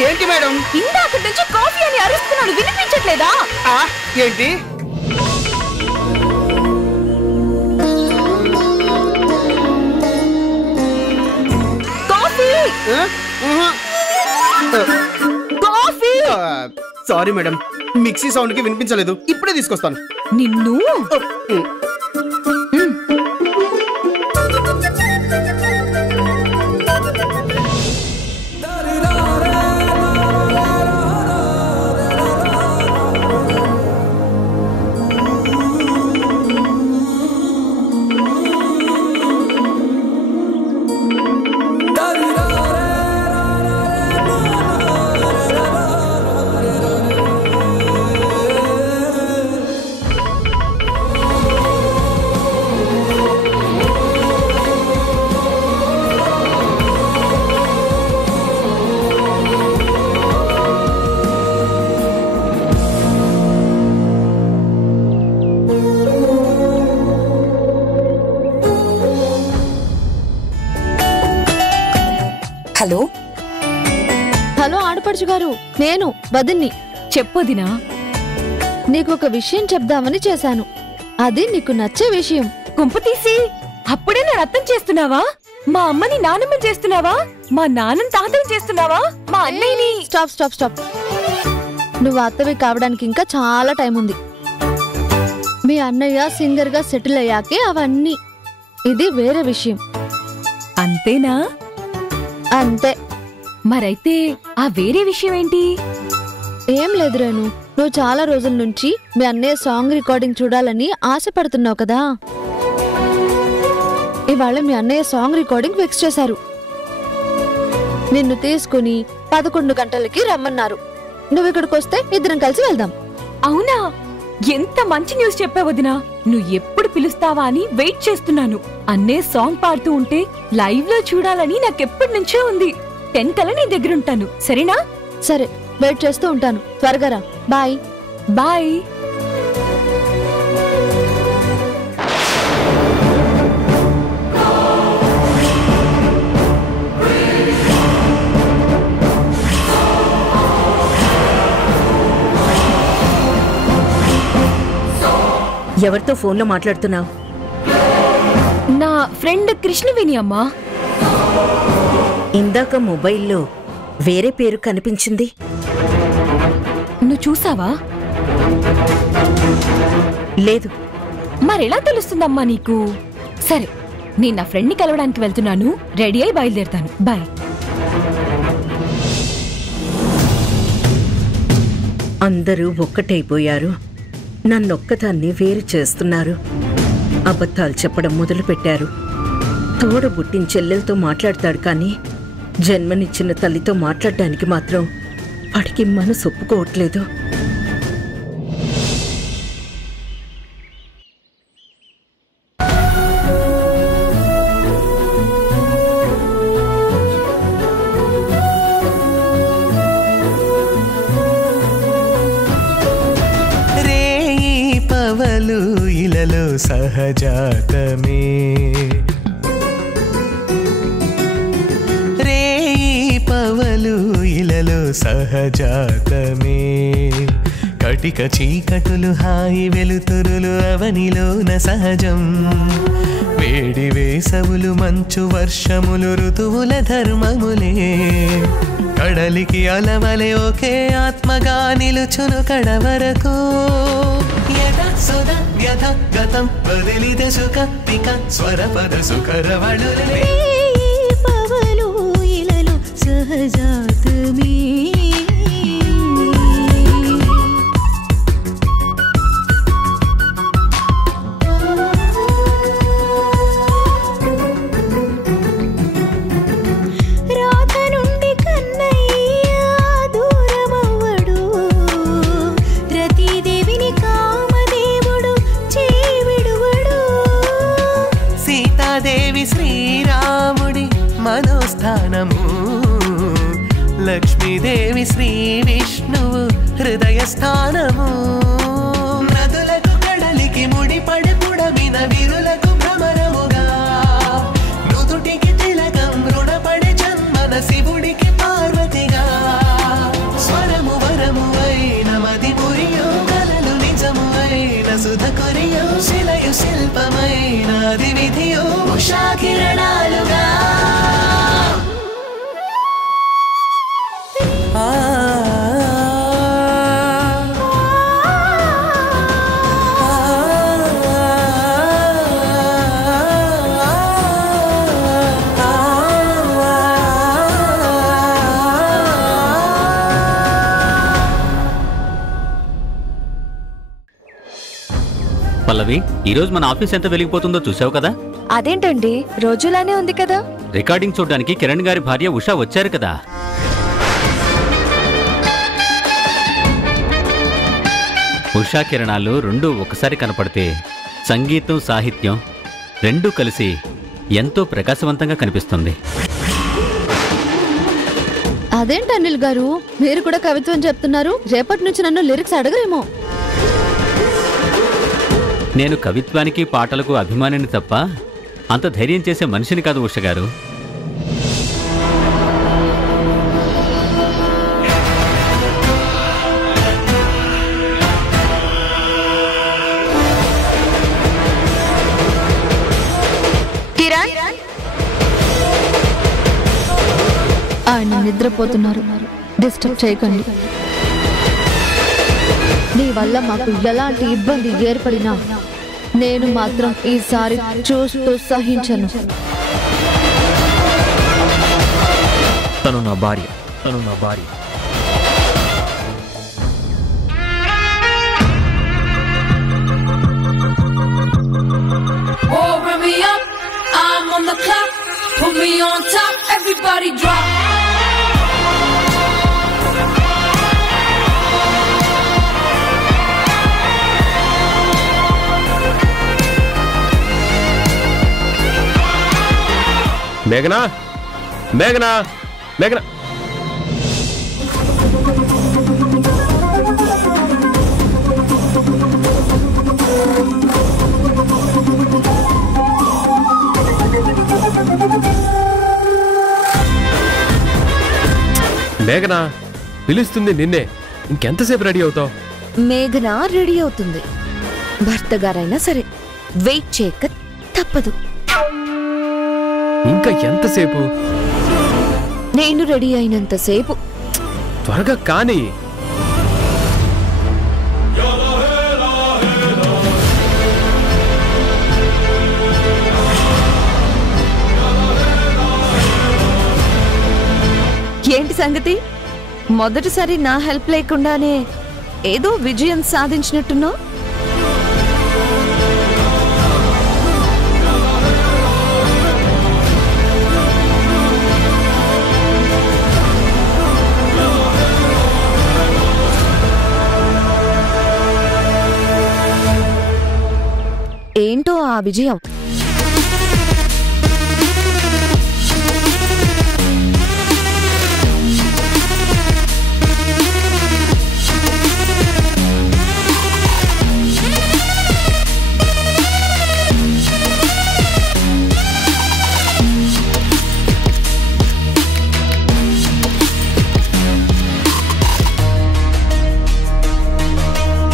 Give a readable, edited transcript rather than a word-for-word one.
ఏంటి మేడం? ఇందాక నుంచి కాఫీ అని అరుస్తున్నాడు, వినిపించట్లేదా? ఏంటి? Coffee coffee. Sorry madam, mixie sound కి వినిపించలేదు. ఇప్పుడే తీసుకొస్తాను. నిన్ను హలో హలో ఆడపడుచు గారు, నేను వదిన్ని. చెప్పొదినా. నీకొక విషయం చెప్దామని చేశాను. అది నీకు నచ్చే విషయం. కుంపతీసి అప్పుడే నేను అర్థం చేస్తున్నావా? మా అమ్మని నానమ్మని చేస్తున్నావా? మా నాన్నని తాతని చేస్తున్నావా? మా అన్నయ్యని. Stop stop stop. నువ్వు అత్తవి కావడానికి ఇంకా చాలా టైం ఉంది. మీ అన్నయ్య సింగర్ గా సెటిల్ అయ్యాకే అవన్నీ. ఇది వేరే విషయం. అంతేనా? అంతే. మరైతే ఆ వేరే విషయం ఏంటి? ఏం లేదు రేణు, నువ్వు చాలా రోజుల నుంచి మీ అన్నయ్య సాంగ్ రికార్డింగ్ చూడాలని ఆశపడుతున్నావు కదా. ఇవాళ మీ అన్నయ్య సాంగ్ రికార్డింగ్ ఫిక్స్ చేశారు. నిన్ను తీసుకుని 11 గంటలకి రమ్మన్నారు. నువ్వు ఇక్కడికి వస్తే ఇద్దరం కలిసి వెళ్దాం. అవునా? ఎంత మంచి న్యూస్ చెప్పావదినా. నువ్వు ఎప్పుడు పిలుస్తావా అని వెయిట్ చేస్తున్నాను. అన్నే సాంగ్ పాడుతూ ఉంటే లైవ్ లో చూడాలని నాకెప్పటి నుంచో ఉంది. 10 కల్లా నీ దగ్గర ఉంటాను, సరేనా? సరే, వెయిట్ చేస్తూ ఉంటాను. త్వరగా రా. Bye bye. ఎవరితో ఫోన్లో మాట్లాడుతున్నావు? నా ఫ్రెండ్ కృష్ణవేణి అమ్మా. ఇందాక మొబైల్లో వేరే పేరు కనిపించింది. నువ్వు చూసావా? లేదు. మరెలా తెలుస్తుందమ్మా నీకు? సరే, నేను నా ఫ్రెండ్ని కలవడానికి వెళ్తున్నాను. రెడీ అయి బయలుదేరుతాను. బాయ్. అందరూ ఒక్కటైపోయారు. నన్నొక్కదాన్ని వేరు చేస్తున్నారు. అబద్ధాలు చెప్పడం మొదలుపెట్టారు. తోడబుట్టిన చెల్లెలతో మాట్లాడతాడు కానీ జన్మనిచ్చిన తల్లితో మాట్లాడడానికి మాత్రం వాడికి మనసు ఒప్పుకోవట్లేదు. ఇలలో సహజాతమే రేయి పవలు ఇలలో సహజాతమే కటిక చీకటులు హాయి వెలుతురులు అవనిలోన సహజం వేడి వేసవులు మంచు వర్షములు ఋతువుల ధర్మములే కడలికి అలవలే ఒకే ఆత్మగా నిలుచును కడవరకు సుధ వ్యధ గతం బదిలిద సుఖ పిక స్వరపద సుఖరవళులే పవలు ఇలలో సహజాతమే శ్రీరాముడి మనోస్థానము లక్ష్మీదేవి శ్రీ విష్ణువు హృదయ స్థానము నదులకు కడలికి ముడిపడి పుడమిన విరులకు భ్రమరముగా నుదుటికి తిలకం రుణపడి జన్మన శివుడికి పార్వతిగా పల్లవి, ఈరోజు మన ఆఫీస్ ఎంత వెలిగిపోతుందో చూసావు కదా? అదేంటండి, రోజులానే ఉంది కదా. రికార్డింగ్ చూడడానికి కిరణ్ గారి భార్య ఉషా వచ్చారు కదా. ఉషా కిరణాలు రెండూ ఒకసారి కనపడితే సంగీతం సాహిత్యం రెండూ కలిసి ఎంతో ప్రకాశవంతంగా కనిపిస్తుంది. అదేంటి అనిల్ గారు, మీరు కూడా కవిత్వం చెప్తున్నారు? రేపటి నుంచి నన్ను లిరిక్స్ అడగరేమో. నేను కవిత్వానికి పాటలకు అభిమానిని తప్ప అంత ధైర్యం చేసే మనిషిని కాదు ఉష గారు. ఆయన నిద్రపోతున్నారు, డిస్టర్బ్ చేయకండి. నీ వల్ల మాకు ఎలాంటి ఇబ్బంది ఏర్పడినా నేను మాత్రం ఈసారి చూస్తూ సహించను. తను నా భార్య. Put me on top, everybody drop. మేఘనా, మేఘనా, మేఘనా. మేఘనా పిలుస్తుంది నిన్నే. ఇంకెంతసేపు రెడీ అవుతావు? మేఘన రెడీ అవుతుంది. భర్త గారైనా సరే వెయిట్ చేయక తప్పదు. ఇంకా ఎంతసేపు? నేను రెడీ అయినంతసేపు. త్వరగా కానీ. ఏంటి సంగతి? మొదటిసారి నా హెల్ప్ లేకుండానే ఏదో విజయం సాధించినట్టున్నావు. ఏంటో ఆ విజయం.